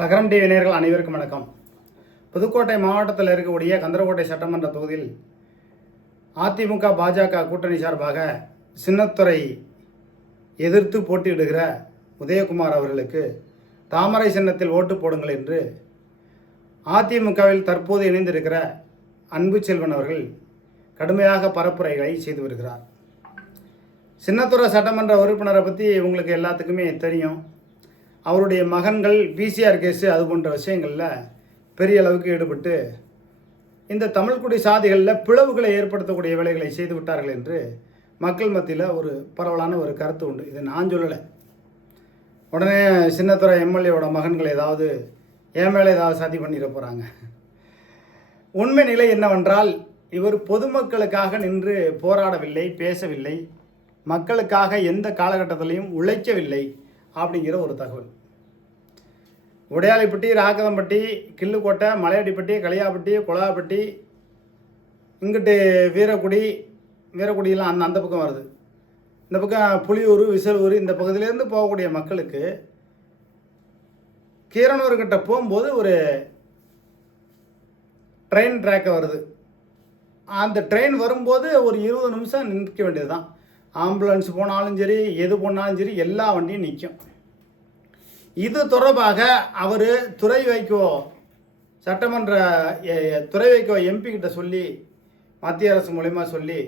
லகரம் டிவி நேயர்கள் அனைவருக்கும் வணக்கம். புதுக்கோட்டை மாவட்டத்தில் இருக்கக்கூடிய கந்தரக்கோட்டை சட்டமன்ற தொகுதியில் அதிமுக பாஜக கூட்டணி சார்பாக சின்னத்துரை எதிர்த்து போட்டியிடுகிற உதயகுமார் அவர்களுக்கு தாமரை சின்னத்தில் ஓட்டு போடுங்கள் என்று அதிமுகவில் தற்போது இணைந்திருக்கிற அன்பு செல்வன் அவர்கள் கடுமையாக பரப்புரைகளை செய்து வருகிறார். சின்னத்துரை சட்டமன்ற உறுப்பினரை பற்றி உங்களுக்கு எல்லாத்துக்குமே தெரியும். அவருடைய மகன்கள் பிசிஆர் கேஸு அது போன்ற விஷயங்களில் பெரிய அளவுக்கு ஈடுபட்டு இந்த தமிழ்குடி சாதிகளில் பிளவுகளை ஏற்படுத்தக்கூடிய வேலைகளை செய்து விட்டார்கள் என்று மக்கள் மத்தியில் ஒரு பரவலான ஒரு கருத்து உண்டு. இது நான் சொல்லலை. உடனே சின்னத்துரை எம்எல்ஏவோட மகன்கள் ஏதாவது என் மேலே ஏதாவது சாதி பண்ணிட போகிறாங்க. உண்மை நிலை என்னவென்றால், இவர் பொதுமக்களுக்காக நின்று போராடவில்லை, பேசவில்லை, மக்களுக்காக எந்த காலகட்டத்திலையும் உழைக்கவில்லை அப்படிங்கிற ஒரு தகவல். உடையாளிப்பட்டி, ராக்கதம்பட்டி, கிள்ளுக்கோட்டை, மலையடிப்பட்டி, களியாப்பட்டி, குளாப்பட்டி, இங்கிட்டு வீரக்குடியெல்லாம் அந்த பக்கம் வருது. இந்த பக்கம் புலியூர், விசலூர், இந்த பகுதியிலேருந்து போகக்கூடிய மக்களுக்கு கீரனூர்கிட்ட போகும்போது ஒரு ட்ரெயின் ட்ராக்கை வருது. அந்த ட்ரெயின் வரும்போது ஒரு 20 நிமிஷம் நிற்க வேண்டியது தான். ஆம்புலன்ஸ் போனாலும் சரி, எது போனாலும் சரி, எல்லா வண்டியும் நிற்கும். இது தொடர்பாக அவர் துறை வைக்கோ எம்பி கிட்ட சொல்லி, மத்திய அரசு மூலயமா சொல்லி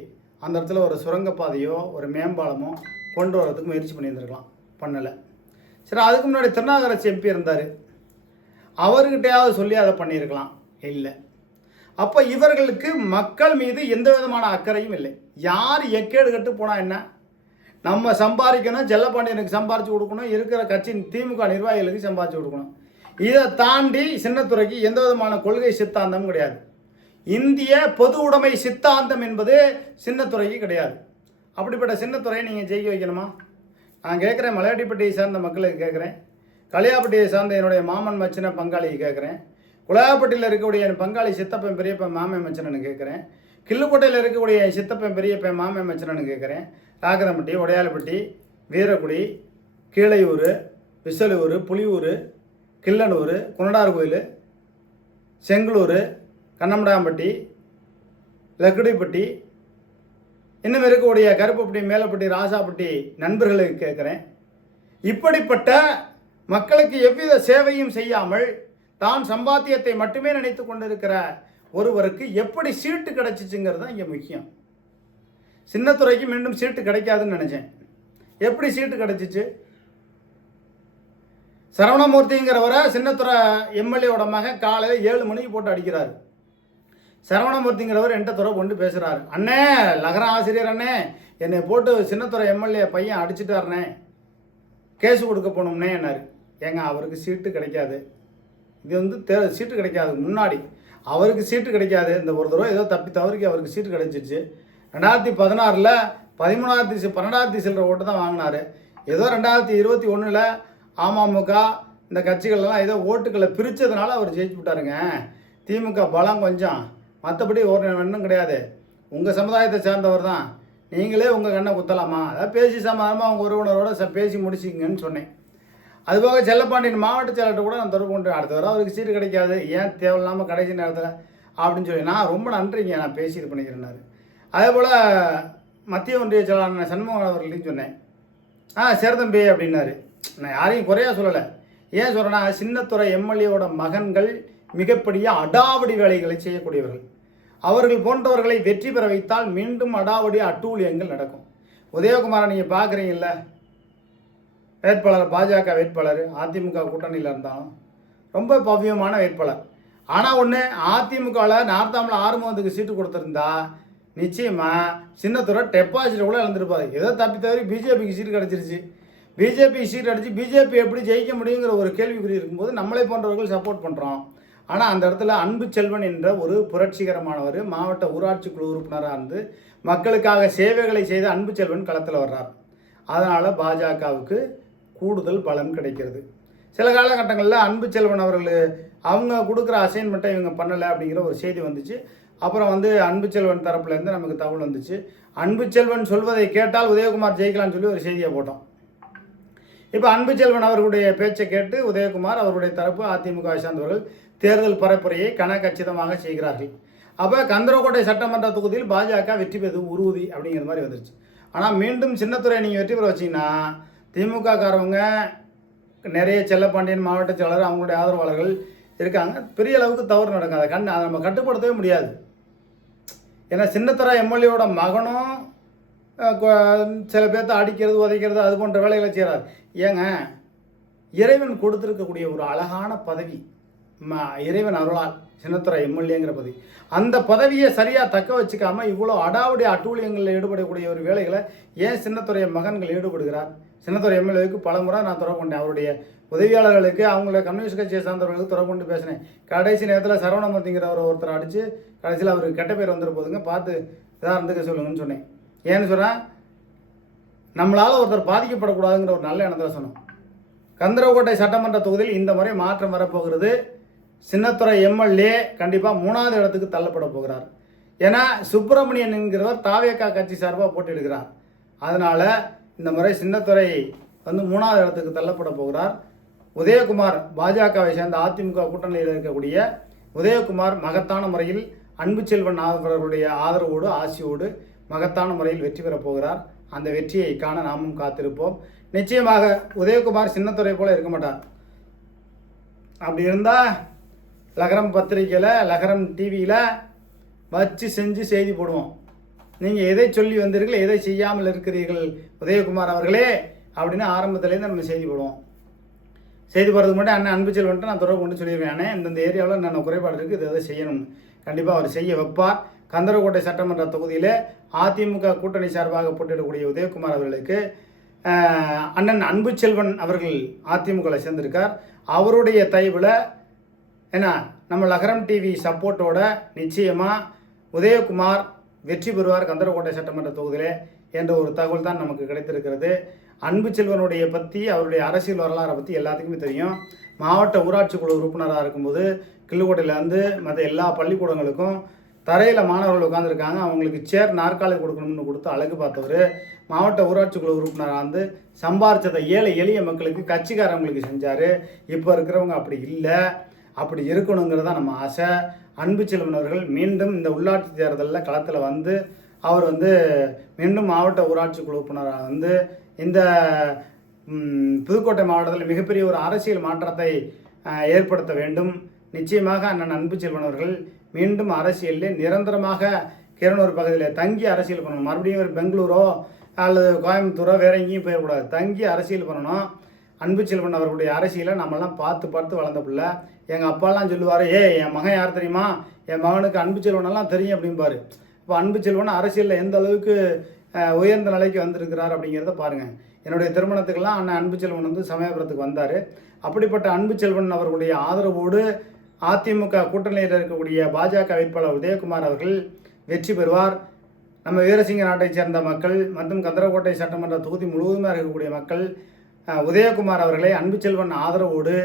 அந்த இடத்துல ஒரு சுரங்கப்பாதையோ ஒரு மேம்பாலமோ கொண்டு வரதுக்கு முயற்சி பண்ணியிருந்துருக்கலாம். பண்ணலை. சரி, அதுக்கு முன்னாடி திருநாகராட்சி எம்பி இருந்தார், அவர்கிட்டையாவது சொல்லி அதை பண்ணியிருக்கலாம். இல்லை. அப்போ இவர்களுக்கு மக்கள் மீது எந்த விதமான அக்கறையும் இல்லை. யார் எக்கேடு கட்டு போனால் என்ன, நம்ம சம்பாதிக்கணும், செல்லப்பாண்டியனுக்கு சம்பாரித்து கொடுக்கணும், இருக்கிற கட்சியின் திமுக நிர்வாகிகளுக்கு சம்பாரித்து கொடுக்கணும். இதை தாண்டி சின்னத்துரைக்கு எந்த விதமான கொள்கை சித்தாந்தமும் கிடையாது. இந்திய பொது உடைமை சித்தாந்தம் என்பது சின்னத்துரைக்கு கிடையாது. அப்படிப்பட்ட சின்னத்துறையை நீங்கள் ஜெயிக்க வைக்கணுமா? நான் கேட்குறேன், மலையாடிப்பட்டியை சார்ந்த மக்களுக்கு கேட்குறேன், களியாப்பட்டியை சார்ந்த என்னுடைய மாமன் மச்சின பங்காளியை கேட்குறேன், குளையாப்பட்டியில் இருக்கக்கூடிய என் பங்காளி சித்தப்பன் பெரியப்பன் மாமன் மச்சனன்னு கேட்குறேன், கிள்ளுக்கோட்டையில் இருக்கக்கூடிய என் சித்தப்பன் பெரியப்பன் மாமன் மச்சனன்னு கேட்குறேன், ராக்கதம்பட்டி, உடையாளப்பட்டி, வீரக்குடி, கீழையூர், விசலூர், புலியூர், கிள்ளனூர், குனடார் கோயில், செங்களூர், கண்ணமடாம்பட்டி, லக்குடிப்பட்டி, இன்னும் இருக்கக்கூடிய கருப்புப்பட்டி, மேலப்பட்டி, ராசாப்பட்டி நண்பர்களுக்கு கேட்குறேன். இப்படிப்பட்ட மக்களுக்கு எவ்வித சேவையும் செய்யாமல் தான் சம்பாத்தியத்தை மட்டுமே நினைத்து கொண்டிருக்கிற ஒருவருக்கு எப்படி சீட்டு கிடைச்சிச்சுங்கிறது தான் இங்கே முக்கியம். சின்னத்துறைக்கு மீண்டும் சீட்டு கிடைக்காதுன்னு நினச்சேன். எப்படி சீட்டு கிடைச்சிச்சு? சரவணமூர்த்திங்கிறவரை சின்னத்துறை எம்எல்ஏவோட மகன் காலையில் 7 மணிக்கு போட்டு அடிக்கிறார். சரவணமூர்த்திங்கிறவர் என்கிட்ட துறை கொண்டு பேசுகிறார், அண்ணே லகரம் ஆசிரியர் அண்ணே, என்னை போட்டு சின்னத்துறை எம்எல்ஏ பையன் அடிச்சுட்டாருண்ணே, கேஸு கொடுக்க போகணும்னே என்னார். ஏங்க, அவருக்கு சீட்டு கிடைக்காது. இது சீட்டு கிடைக்காது. முன்னாடி அவருக்கு சீட்டு கிடைக்காது. இந்த ஒரு தடவை ஏதோ தப்பி தவறுக்கு அவருக்கு சீட்டு கிடைச்சிச்சு. 2016 12,000 சில்லற ஓட்டு தான் வாங்கினார். ஏதோ 2021 அமமுக இந்த கட்சிகள்லாம் ஏதோ ஓட்டுக்களை பிரித்ததுனால அவர் ஜெயிச்சு விட்டாருங்க. திமுக பலம் கொஞ்சம், மற்றபடி ஒன்றும் கிடையாது. உங்கள் சமுதாயத்தை சேர்ந்தவர் தான், நீங்களே உங்கள் கண்ணை குத்தலாமா? அதாவது பேசி சமாதானமாக அவங்க உறவினரோட பேசி முடிச்சிங்கன்னு சொன்னேன். அதுபோக செல்லப்பாண்டியன் மாவட்ட செயலர்கிட்ட கூட நான் தொடர்பு கொண்டு, அடுத்த வரை அவருக்கு சீட்டு கிடைக்காது, ஏன் தேவையில்லாமல் கடைசி நேரத்தில் அப்படின்னு சொல்லி, நான் ரொம்ப நன்றிங்க, நான் பேசி இது பண்ணிக்கிறேன்னாரு. அதே போல் மத்திய ஒன்றிய செயலாளர் சண்முகம் அவர்களையும் சொன்னேன். சேரதம்பி அப்படின்னாரு. நான் யாரையும் குறையாக சொல்லலை. ஏன் சொல்கிறேன்னா, சின்னத்துறை எம்எல்ஏவோட மகன்கள் மிகப்பெரிய அடாவடி வேலைகளை செய்யக்கூடியவர்கள். அவர்கள் போன்றவர்களை வெற்றி பெற வைத்தால் மீண்டும் அடாவடி அட்டூழியங்கள் நடக்கும். உதயகுமாரை நீங்கள் பார்க்குறீங்கல்ல, வேட்பாளர், பாஜக வேட்பாளர், அதிமுக கூட்டணியில் இருந்தாலும் ரொம்ப பவ்யமான வேட்பாளர். ஆனால் ஒன்று, அதிமுகவில் நார்த்தாமில் ஆறுமுகத்துக்கு சீட்டு கொடுத்துருந்தா நிச்சயமாக சின்னத்துறை டெபாசிட் கூட இழந்திருப்பாரு. ஏதோ தப்பி தவறி பிஜேபிக்கு சீட்டு கிடச்சிருச்சு. பிஜேபி சீட் அடித்து பிஜேபி எப்படி ஜெயிக்க முடியுங்கிற ஒரு கேள்விக்குறி இருக்கும்போது நம்மளை போன்றவர்கள் சப்போர்ட் பண்ணுறோம். ஆனால் அந்த இடத்துல அன்பு செல்வன் என்ற ஒரு புரட்சிகரமானவர் மாவட்ட ஊராட்சி குழு உறுப்பினராக இருந்து மக்களுக்காக சேவைகளை செய்த அன்பு செல்வன் களத்தில் வர்றார். அதனால் பாஜகவுக்கு கூடுதல் பலம் கிடைக்கிறது. சில காலகட்டங்களில் அன்பு செல்வன் அவர்கள் அவங்க கொடுக்குற அசைன்மெண்ட்டை இவங்க பண்ணலை அப்படிங்கிற ஒரு செய்தி வந்துச்சு. அப்புறம் அன்பு செல்வன் தரப்புலேருந்து நமக்கு தகவல் வந்துச்சு. அன்பு செல்வன் சொல்வதை கேட்டால் உதயகுமார் ஜெயிக்கலாம்னு சொல்லி ஒரு செய்தியை போட்டோம். இப்போ அன்புச்செல்வன் அவர்களுடைய பேச்சை கேட்டு உதயகுமார் அவருடைய தரப்பு அதிமுக சார்ந்தவர்கள் தேர்தல் பரப்புரையை கனகச்சிதமாக செய்கிறார்கள். அப்போ கந்தரக்கோட்டை சட்டமன்ற தொகுதியில் பாஜக வெற்றி பெறுவது உறுதி அப்படிங்கிற மாதிரி வந்துருச்சு. ஆனால் மீண்டும் சின்னத்துறை நீங்கள் வெற்றி பெற வச்சிங்கன்னா திமுக காரவங்க நிறைய செல்லப்பாண்டியன் மாவட்ட செயலாளர் அவங்களுடைய ஆதரவாளர்கள் இருக்காங்க. பெரிய அளவுக்கு தவறு நடக்கும். அதை நம்ம கட்டுப்படுத்தவே முடியாது. ஏன்னா சின்னத்துறை எம்எல்ஏவோட மகனும் சில பேர்த்த அடிக்கிறது உதைக்கிறது அது போன்ற வேலைகளை செய்கிறார். ஏங்க, இறைவன் கொடுத்துருக்கக்கூடிய ஒரு அழகான பதவி, இறைவன் அருளால் சின்னத்துறை எம்எல்ஏங்கிற பதவி, அந்த பதவியை சரியாக தக்க வச்சுக்காம இவ்வளோ அடாவுடைய அட்டூழியங்களில் ஈடுபடக்கூடிய ஒரு வேலைகளை ஏன் சின்னத்துறை மகன்கள் ஈடுபடுகிறார்? சின்னத்துறை எம்எல்ஏவுக்கு பல முறை நான் தொடர்பு கொண்டேன். அவருடைய உதவியாளர்களுக்கு அவங்கள கம்யூனிஸ்ட் கட்சியை சார்ந்தவர்களுக்கு தொடர்பு கொண்டு பேசினேன். கடைசி நேரத்தில் சரவணமூர்த்திங்கிறவர் ஒருத்தர் அடித்து கடைசியில் அவருக்கு கெட்ட பேர் வந்துட போதுங்க, பார்த்து இதாக இருந்துக்க சொல்லுங்கன்னு சொன்னேன். ஏன்னு சொன்னால் நம்மளால் ஒருத்தர் பாதிக்கப்படக்கூடாதுங்கிற ஒரு நல்ல எண்ணத்தில் சொன்னோம். கந்தரக்கோட்டை சட்டமன்ற தொகுதியில் இந்த முறை மாற்றம் வரப்போகிறது. சின்னத்துறை எம்எல்ஏ கண்டிப்பாக 3வது இடத்துக்கு தள்ளப்பட போகிறார். ஏன்னா சுப்பிரமணியன் என்கிறவர் தாவேகா கட்சி சார்பாக போட்டியிடுகிறார். அதனால் இந்த முறை சின்னத்துறை 3வது இடத்துக்கு தள்ளப்பட போகிறார். உதயகுமார் பாஜகவை சேர்ந்த அதிமுக கூட்டணியில் இருக்கக்கூடிய உதயகுமார் மகத்தான முறையில் அன்புச்செல்வன் அவர்களுடைய ஆதரவோடு ஆசியோடு மகத்தான முறையில் வெற்றி பெறப் போகிறார். அந்த வெற்றியை காண நாமும் காத்திருப்போம். நிச்சயமாக உதயகுமார் சின்னத்துறை போல இருக்க மாட்டார். அப்படி இருந்தால் லகரம் பத்திரிக்கையில் லகரம் டிவியில் வச்சு செஞ்சு செய்தி போடுவோம். நீங்கள் எதை சொல்லி வந்தீர்கள், எதை செய்யாமல் இருக்கிறீர்கள் உதயகுமார் அவர்களே அப்படின்னு ஆரம்பத்துலேருந்து நம்ம செய்தி போடுவோம். செய்தி போகிறதுக்கு முன்னாடி அண்ணன் அன்புச்செல்வன்ட்டு நான் தொடர்பு கொண்டு சொல்லிடுவேன். அண்ணே இந்தந்த ஏரியாவில் நான் குறைபாடு இருக்குது, இதை செய்யணும். கண்டிப்பாக அவர் செய்ய வைப்பார். கந்தரக்கோட்டை சட்டமன்ற தொகுதியில் அதிமுக கூட்டணி சார்பாக போட்டியிடக்கூடிய உதயகுமார் அவர்களுக்கு அண்ணன் அன்புச்செல்வன் அவர்கள் அதிமுகவில் சேர்ந்திருக்கார். அவருடைய தயவில் ஏன்னா நம்ம லகரம் டிவி சப்போர்ட்டோட நிச்சயமாக உதயகுமார் வெற்றி பெறுவார் கந்தரக்கோட்டை சட்டமன்ற தொகுதியில் என்ற ஒரு தகவல் தான் நமக்கு கிடைத்திருக்கிறது. அன்புச்செல்வனுடைய பற்றி அவருடைய அரசியல் வரலாறை பற்றி எல்லாத்துக்குமே தெரியும். மாவட்ட ஊராட்சி குழு உறுப்பினராக இருக்கும்போது கிள்ளுக்கோட்டையிலேருந்து மற்ற எல்லா பள்ளிக்கூடங்களுக்கும் தரையில் மாணவர்கள் உட்காந்துருக்காங்க, அவங்களுக்கு சேர் நாற்காலி கொடுக்கணும்னு கொடுத்து அழகு பார்த்தவர். மாவட்ட ஊராட்சி குழு உறுப்பினராக வந்து சம்பாரிச்சதை ஏழை எளிய மக்களுக்கு கட்சிக்காரங்களுக்கு செஞ்சார். இப்போ இருக்கிறவங்க அப்படி இல்லை, அப்படி இருக்கணுங்கிறதான் நம்ம ஆசை. அன்புச்செல்வன் அவர்கள் மீண்டும் இந்த உள்ளாட்சி தேர்தலில் களத்தில் வந்து அவர் மீண்டும் மாவட்ட ஊராட்சி குழு உறுப்பினராக வந்து இந்த புதுக்கோட்டை மாவட்டத்தில் மிகப்பெரிய ஒரு அரசியல் மாற்றத்தை ஏற்படுத்த வேண்டும். நிச்சயமாக அண்ணன் அன்புச்செல்வன் அவர்கள் மீண்டும் அரசியலில் நிரந்தரமாக கிரனூர் பகுதியில் தங்கி அரசியல் பண்ணணும். மறுபடியும் ஒரு பெங்களூரோ அல்லது கோயம்புத்தூரோ வேற எங்கேயும் போயிடக்கூடாது, தங்கி அரசியல் பண்ணணும். அன்புச்செல்வன் அவர்களுடைய அரசியலை நம்மெல்லாம் பார்த்து பார்த்து வளர்ந்த பிள்ளை. எங்கள் அப்பாலாம் சொல்லுவார், என் மகன் யார் தெரியுமா, என் மகனுக்கு அன்புச்செல்வனெல்லாம் தெரியும் அப்படிம்பாரு. இப்போ அன்புச்செல்வன் அரசியலில் எந்த அளவுக்கு உயர்ந்த நிலைக்கு வந்திருக்கிறார் அப்படிங்கிறத பாருங்கள். என்னுடைய திருமணத்துக்கெல்லாம் அண்ணன் அன்புச்செல்வன் சமயபுரத்துக்கு வந்தார். அப்படிப்பட்ட அன்புச்செல்வன் அவர்களுடைய ஆதரவோடு அதிமுக கூட்டணியில் இருக்கக்கூடிய பாஜக வேட்பாளர் உதயகுமார் அவர்கள் வெற்றி பெறுவார். நம்ம வீரசிங்க நாட்டைச் சேர்ந்த மக்கள் மற்றும் கந்தரக்கோட்டை சட்டமன்ற தொகுதி முழுவதுமாக இருக்கக்கூடிய மக்கள் உதயகுமார் அவர்களை அன்புச்செல்வன் ஆதரவோடு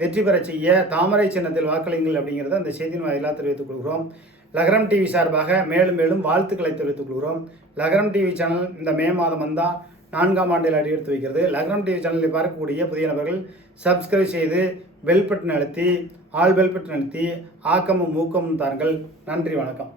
வெற்றி பெற செய்ய தாமரை சின்னத்தில் வாக்களிங்கள் அப்படிங்கிறத அந்த செய்தியின் வாயிலாக தெரிவித்துக் கொள்கிறோம். லகரம் டிவி சார்பாக மேலும் மேலும் வாழ்த்துக்களை தெரிவித்துக் கொள்கிறோம். லகரம் டிவி சேனல் இந்த மே மாதம் வந்தால் 4ஆம் ஆண்டில் அடி எடுத்து வைக்கிறது. லகரம் டிவி சேனலில் பார்க்கக்கூடிய புதிய நபர்கள் சப்ஸ்கிரைப் செய்து பெல் பட்டன் அழுத்தி ஆல் பெல் பட்டன் அழுத்தி ஆக்கமும் ஊக்கமும் தாருங்கள். நன்றி, வணக்கம்.